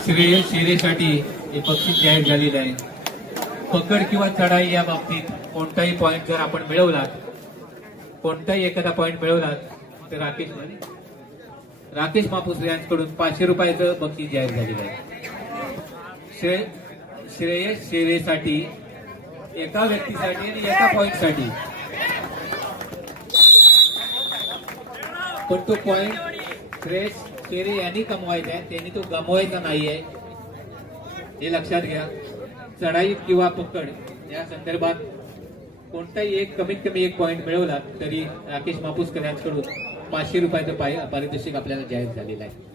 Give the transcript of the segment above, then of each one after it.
श्रेयस शेरेसाठी हे बक्षीस जाहीर झालेलं आहे. पकड किंवा चढाई या बाबतीत कोणताही पॉईंट जर आपण मिळवलात, कोणताही एखादा पॉईंट मिळवलात तर राकेश मापुसरे यांच्याकडून 500 रुपयाचं बक्षीस जाहीर झालेलं आहे. श्रेयस शेरेसाठी एका व्यक्तीसाठी आणि एका पॉईंटसाठी, पण तो पॉईंट श्रेयस शेरे यांनी कमवायचा आहे, त्यांनी तो गमवायचा नाहीये, हे लक्षात घ्या. चढाई किंवा पकड या संदर्भात कोणताही एक कमीत कमी एक पॉईंट मिळवला तरी राकेश मापुसकर यांच्याकडून 500 रुपयाचं पारितोषिक आपल्याला जाहीर झालेलं आहे.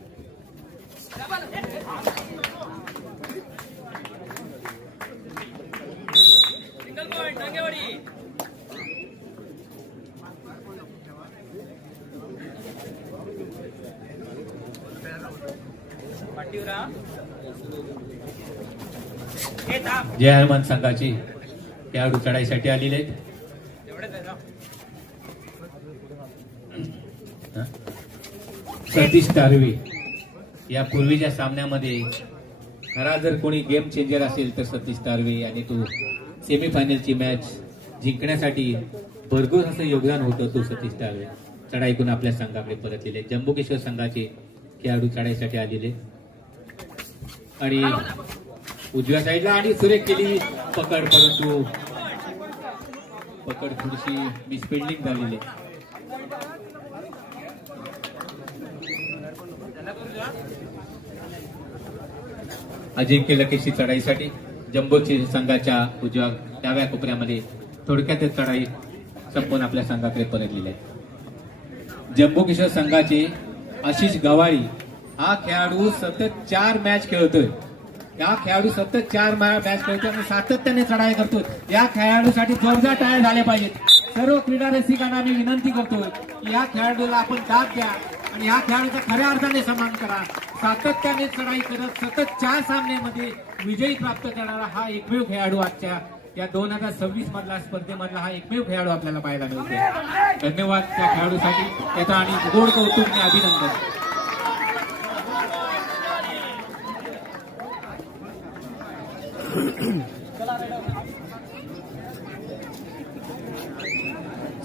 जय हनुमान संघाची खेळाडू चढाईसाठी आलेले आहेत. सतीश तारवे या पूर्वीच्या सामन्यामध्ये खरा जर कोणी गेम चेंजर असेल तर सतीश तारवे, आणि तो सेमीफायनलची मॅच जिंकण्यासाठी भरघोस असं योगदान होतं. तो सतीश तारवे चढाईतून आपल्या संघाकडे परतलेले. जम्बूकेश्वर संघाचे खेळाडू चढाईसाठी आलेले आणि उजव्या साईडला आणि सुरेख केली पकड, परंतु पकड थोडीशी मिसफिल्डिंग झालेली. अजिंक्य लकेशी चढाईसाठी जम्बोची संघाच्या उजव्या डाव्या कोपऱ्यामध्ये थोडक्यात चढाई संपून आपल्या संघाकडे परतलेली आहे. जम्बोकेश्वर संघाचे आशिष गवाळी हा खेळाडू सतत 4 मॅच खेळतोय. या खेळाडू सतत 4 मॅच खेळतोय आणि सातत्याने चढाई करतो. या खेळाडूसाठी जोरदार टाळ्या झाल्या पाहिजेत. सर्व क्रीडा रसिकांना मी विनंती करतो की या खेळाडूला आपण दाद द्या आणि या खेळाडूचा खऱ्या अर्थाने सन्मान करा. सातत्याने चढाई करत सतत 4 सामन्यामध्ये विजयी प्राप्त करणारा हा एकमेव खेळाडू आजच्या या 2026 मधला स्पर्धेमधला हा एकमेव खेळाडू आपल्याला पाहायला मिळतो. धन्यवाद त्या खेळाडूसाठी, त्याचा आणि गोड कौतुक आणि अभिनंदन.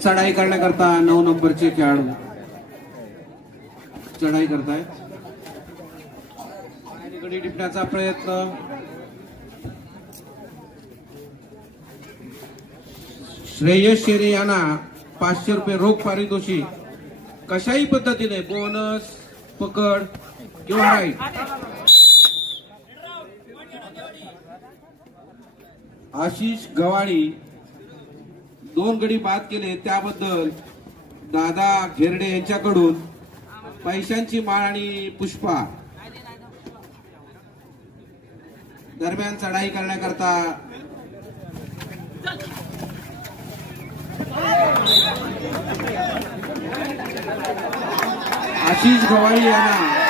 चढाई करण्याकरता 9 नंबरचे खेळाडू चढाई करतायत. गडी टिपण्याचा प्रयत्न. श्रेयस शेरे यांना 500 रुपये रोख पारितोषिक. कशाही पद्धतीने बोनस, पकड किंवा राईड. आशिष गवाळी 2 गडी बाद केले त्याबद्दल दादा घेरडे यांच्याकडून पैशांची माळ आणि पुष्पा. दरम्यान चढाई करण्याकरता आशिष गवाळी यांना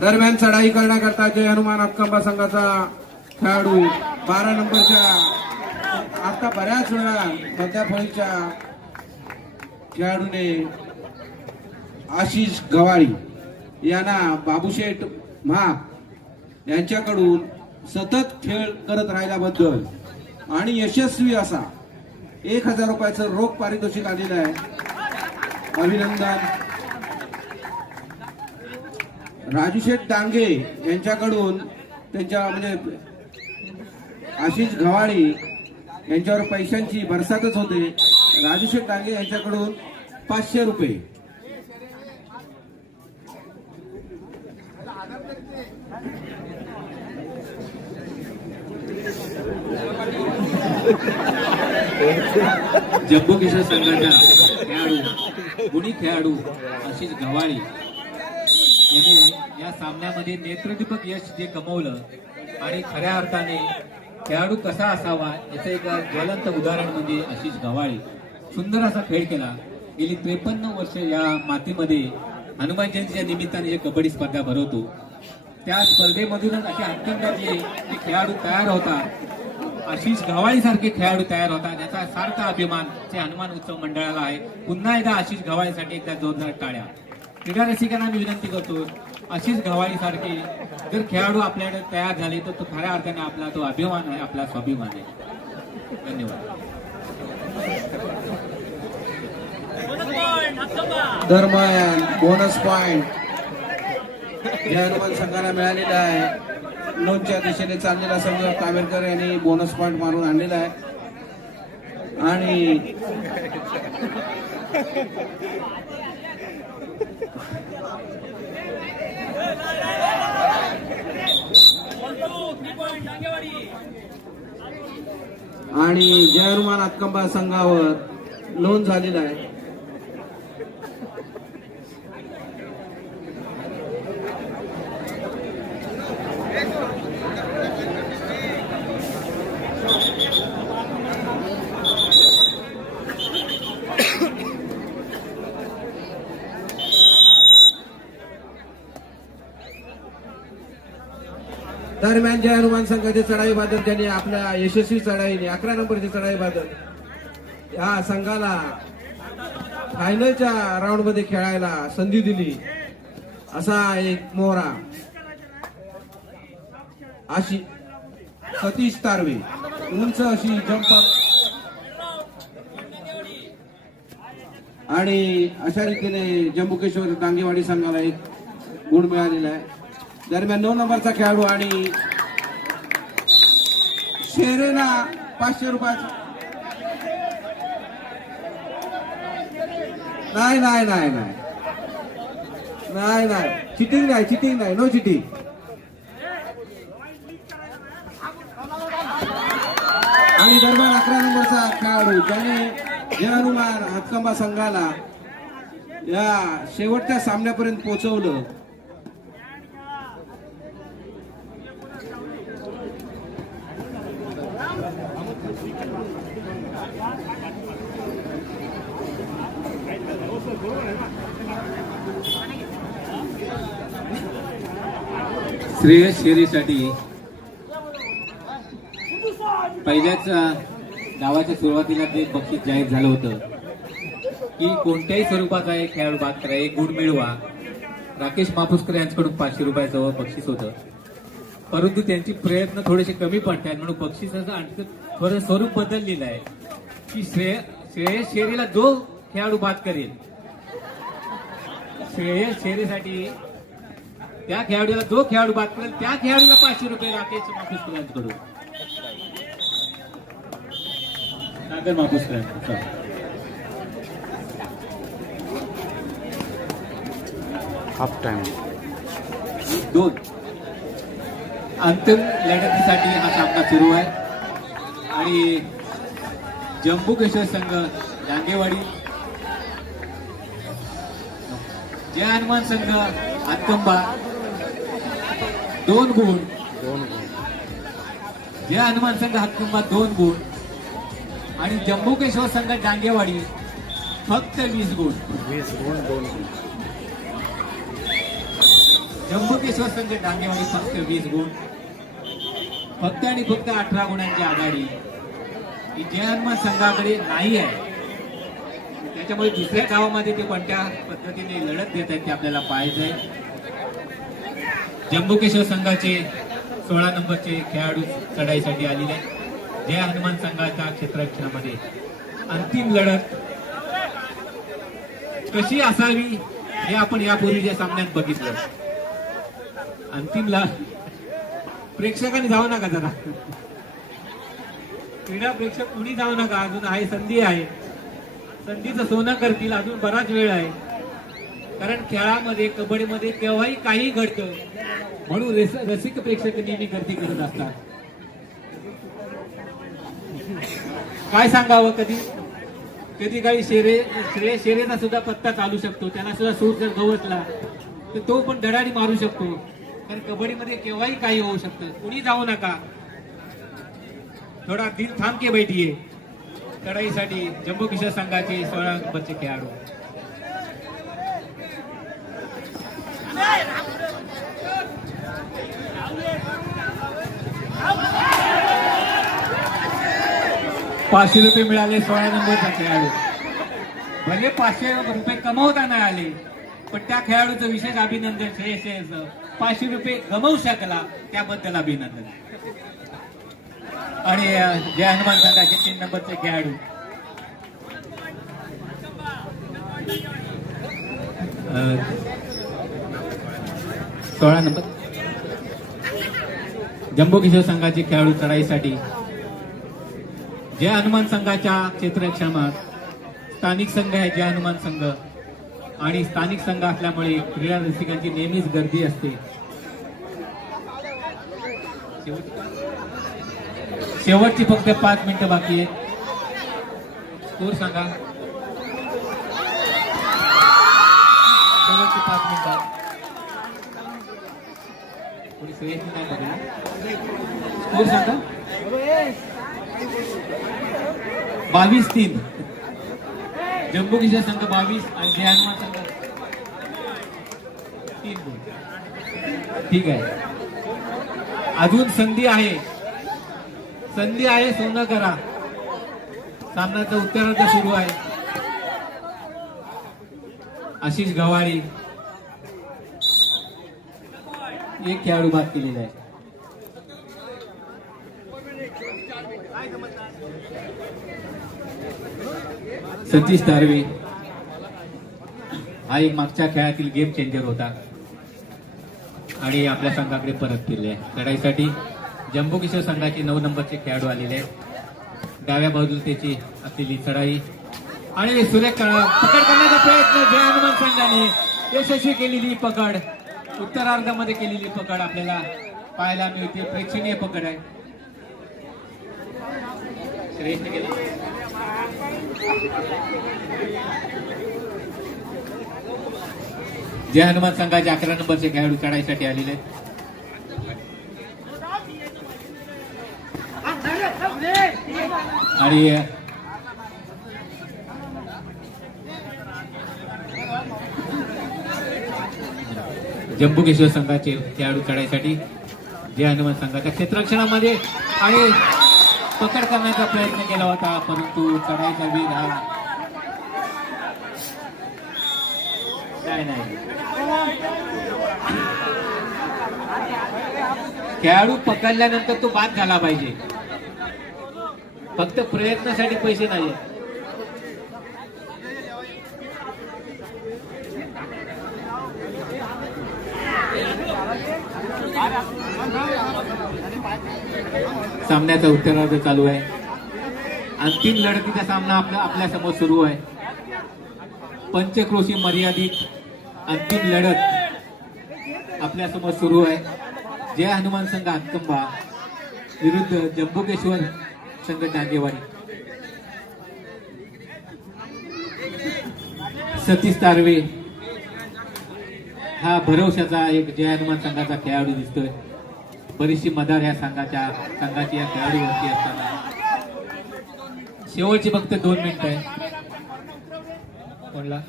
दरम्यान चढाई करण्याकरता जय हनुमान अक्कंबा संघाचा खेळाडू 12 नंबरच्या आता बऱ्याच वेळा मध्या फळीच्या खेळाडूने आशिष गवाळी यांना बाबूशेठ महाग यांच्याकडून सतत खेळ करत राहिल्याबद्दल आणि यशस्वी असा 1000 रुपयाचं रोख पारितोषिक आलेलं आहे. अभिनंदन. राजूशेठ डांगे यांच्याकडून त्यांच्या म्हणजे आशिष गवाळी यांच्यावर पैशांची बरसातच होते. राजूशेठ डांगे यांच्याकडून 500 रुपये. जम्बूकेश्वर संघाच्या खेळाडू गुणी खेळाडू आशिष गवाळी यांनी या सामन्यामध्ये नेत्रदीपक यश जे कमवलं आणि खऱ्या अर्थाने खेळाडू कसा असावा याचं एक ज्वलंत उदाहरण म्हणजे आशिष गवाळी. सुंदर असा खेळ केला. गेली 53 वर्ष या मातीमध्ये हनुमान जयंतीच्या निमित्ताने जे कबड्डी स्पर्धा भरवतो त्या स्पर्धेमधूनच असे अंतिमचे जे खेळाडू तयार होतात, आशिष गव्हाळे सारखे खेळाडू तयार होतात, याचा सारखा अभिमान जे हनुमान उत्सव मंडळाला आहे. पुन्हा एकदा आशिष गव्हाळेसाठी एकदा जोरदार टाळ्या. क्रीडा रसिकांना मी विनंती करतो, आशिष गव्हाळे सारखे जर खेळाडू आपल्याकडे तयार झाले तर तो खऱ्या अर्थाने आपला तो अभिमान आहे, आपला स्वाभिमान आहे. धन्यवाद. दरम्यान बोनस पॉइंट जय हनुमान संघाला मिळालेला आहे. नोंदच्या दिशेने चाललेला संघ कावेरकर यांनी बोनस पॉइंट मारून आणलेला आहे. आणि जय हनुमान हातकंबा संघावर नोंद झालेला आहे. दरम्यान जय हनुमान संघाचे चढाई बादल त्यांनी आपल्या यशस्वी चढाईने 11 नंबरची चढाई बादल या संघाला फायनलच्या राऊंड मध्ये खेळायला संधी दिली असा एक मोहरा अशी सतीश तारवे उंच अशी जंप आणि अशा रीतीने जंबुकेश्वर डांगेवाडी संघाला एक गुण मिळालेला आहे. दरम्यान 9 नंबरचा खेळाडू आणि शेरेला 500 रुपयाचा. नाही नाही नाही नाही नाही नाही चिटिंग नाही, चिटिंग नाही, नो चिटिंग. आणि दरम्यान 11 नंबरचा खेळाडू ज्याने जय हनुमान हातकंबा संघाला या शेवटच्या सामन्यापर्यंत पोहोचवलं श्रेयस शेरीसाठी पहिल्याच गावाच्या सुरुवातीला ते बक्षीस जाहीर झालं होतं की कोणत्याही स्वरूपाचा एक खेळाडू बाद करा, एक गुण मिळवा. राकेश मापुसकर यांच्याकडून 500 रुपयाचं बक्षीस होतं, परंतु त्यांचे प्रयत्न थोडेसे कमी पडतात म्हणून बक्षिसाचं आणखी थोडं स्वरूप बदललेलं आहे की श्रेयस शेरीला जो खेळाडू बाद करेल, श्रेयस शेरीसाठी त्या खेळाडूला जो खेळाडू बाद करेल त्या खेळाडूला 500 रुपये राकेश मापुसकर यांच्याकडून. सागर मापुसकर हाफ टाइम 2 अंतिम लढतीसाठी हा सामना सुरू आहे. आणि जंबुकेश्वर संघ डांगेवाडी, जय हनुमान संघ हातकंबा 2 गुण, जय हनुमान संघ हातकंबा 2 गुण आणि जंबुकेश्वर संघ डांगेवाडी फक्त 20 गुण. 20 गुण 2 गुण. जंबुकेश्वर संघ डांगेवाडी फक्त 20 गुण, फक्त आणि फक्त 18 गुणांची आघाडी ही जय हनुमान संघाकडे नाही आहे. त्याच्यामुळे दुसऱ्या गावामध्ये ते कोणत्या पद्धतीने लढत देत आहेत ते आपल्याला पाहायचंय. जंबुकेश्वर संघाचे 16 नंबरचे खेळाडू चढाईसाठी आलेले आहेत. जय हनुमान संघाच्या क्षेत्ररक्षणामध्ये अंतिम लढत कशी असावी हे आपण यापूर्वीच्या सामन्यात बघितलं. अंतिमला प्रेक्षकांनी जाऊ नका, जरा क्रीडा प्रेक्षक कुणी जाऊ नका, अजून आहे, संधी आहे, संधीचं सोनं करतील, अजून बराच वेळ आहे. कारण खेळामध्ये कबड्डीमध्ये केव्हाही काही घडतं म्हणून रसिक प्रेक्षक नेहमी गर्दी करत असतात. काय सांगावं, कधी कधी काही श्रेय शेरेचा सुद्धा पत्ता चालू शकतो, त्यांना सुद्धा सूर जर गवसला तर तो पण धडाडी मारू शकतो. कारण कबड्डीमध्ये केव्हाही काही होऊ शकतं. कुणी जाऊ नका, थोडा दिल थांब के बैठिये. चढाईसाठी जंबुकेश्वर संघाचे 16 नंबरचे खेळाडू ₹500 मिळाले 16 नंबरचा खेळाडू. भले 500 रुपये कमवता नाही आले, पण त्या खेळाडूचं विशेष अभिनंदन. श्रेयस ₹500 गमवू शकला त्याबद्दल अभिनंदन. आणि जय हनुमान संघाचे 3 नंबरचे खेळाडू अ, 16 नंबर जम्बो किशोर संघाचे खेळाडू चढाईसाठी जय हनुमान संघाच्या क्षेत्ररक्षणात स्थानिक संघ आहे. जय हनुमान संघ आणि स्थानिक संघ असल्यामुळे क्रीडा रसिकांची नेहमीच गर्दी असते. शेवटची फक्त 5 मिनिटं बाकी आहेत. स्कोर सांगा. शेवटची 5 मिनिटं. कोणी श्रेयस नाही बघा. स्कोर सांगा. 22-3 जम्बो किशोर संघ 22 आणि जय हनुमान संघ 3 गुण. ठीक आहे. अजून संधी आहे. सोनं करा. सामन्याचं उत्तरार्ध सुरू आहे. आशिष गव्हाळे एक खेळाडू बाद केलेला आहे. सतीश दारवे हा एक मागच्या खेळातील गेम चेंजर होता आणि आपल्या संघाकडे परत फिरले आहे. लढाईसाठी जम्बो किशोर संघाचे 9 नंबरचे खेळाडू आलेले आहेत. डाव्या बाजूला त्याची असलेली चढाई आणि सुरेख पकड करण्याचा प्रयत्न जय हनुमान संघाने यशस्वी केलेली पकड. उत्तरार्धामध्ये केलेली पकड आपल्याला पाहायला मिळते. प्रेक्षणीय पकड आहे. श्रेष्ठ केली. जय हनुमान संघाचे 11 नंबरचे खेळाडू चढाईसाठी आलेले आहेत. आणि जम्बो किशोर संघाचे खेळाडू चढाईसाठी जय हनुमान संघाच्या क्षेत्ररक्षणामध्ये आणि पकड करण्याचा प्रयत्न केला होता, परंतु चढाईचा वेग हा नाही. खेळाडू पकडल्यानंतर तो बाद झाला पाहिजे. फक्त प्रयत्नासाठी पैसे नाही. सामन्याचा उत्तरार्ध चालू आहे. अंतिम लढतीचा सामना आपल्या समोर सुरू आहे. पंचक्रोशी मर्यादित अंतिम लढत आपल्या समोर सुरू आहे. जय हनुमान संघ हातकंबा विरुद्ध जम्बोकेश्वर संघ जागेवाडी. सतीश तारवे हा भरवशाचा एक जय हनुमान संघाचा खेळाडू दिसतोय. बरीचशी मदार या संघाची या खेळाडूवरती असताना शेवटची फक्त 2 मिनिटं आहे. कोणला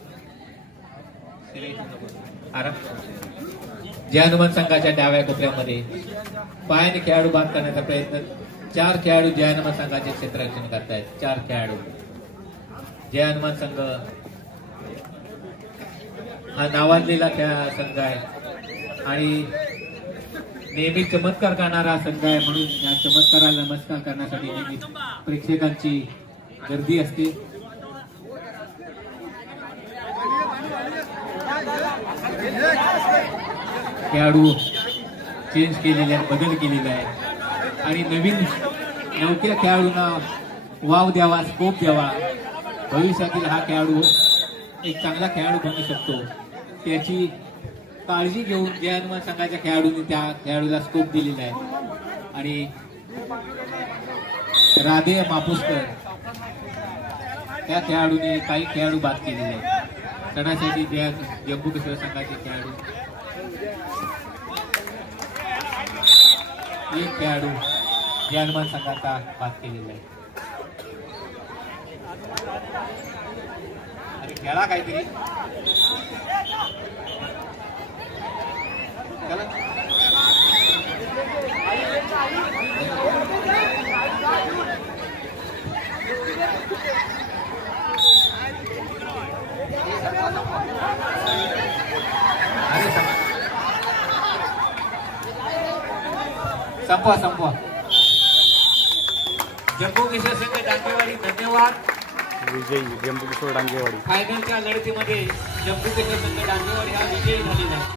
जय हनुमान संघाच्या डाव्या कोपऱ्यामध्ये पायाने खेळाडू बाद करण्याचा प्रयत्न. 4 खेळाडू जय हनुमान संघाचे क्षेत्ररक्षण करतायत. 4 खेळाडू. जय हनुमान संघ हा नावाजलेला संघ आहे आणि नेहमी चमत्कार करणारा संघ आहे, म्हणून या चमत्काराला नमस्कार करण्यासाठी नेहमी प्रेक्षकांची गर्दी असते. खेळाडू चेंज केलेले आहेत, बदल केलेला आहे आणि नवीन नवख्या खेळाडूंना वाव द्यावा, स्कोप द्यावा. भविष्यातील हा खेळाडू एक चांगला खेळाडू बनू शकतो, त्याची काळजी घेऊन जय हनुमान संघाच्या खेळाडूंनी त्या खेळाडूला स्कोप दिलेला आहे. आणि राधे मापुसकर त्या खेळाडूने काही खेळाडू बाद केलेले आहेत. चढाईसाठी जम्बो किशोर संघाचे खेळाडू एक खेळाडू जय हनुमान संघाचा बाद केलेला आहे. आणि खेळा काहीतरी संपवा संपवा. जम्बो केशर संघ डांगेवाडी धन्यवाद. विजयी जंबू किशोर डांगेवाडी. फायनलच्या लढतीमध्ये जम्बो केशर संघ डांगेवाडी हा विजयी झालेला आहे.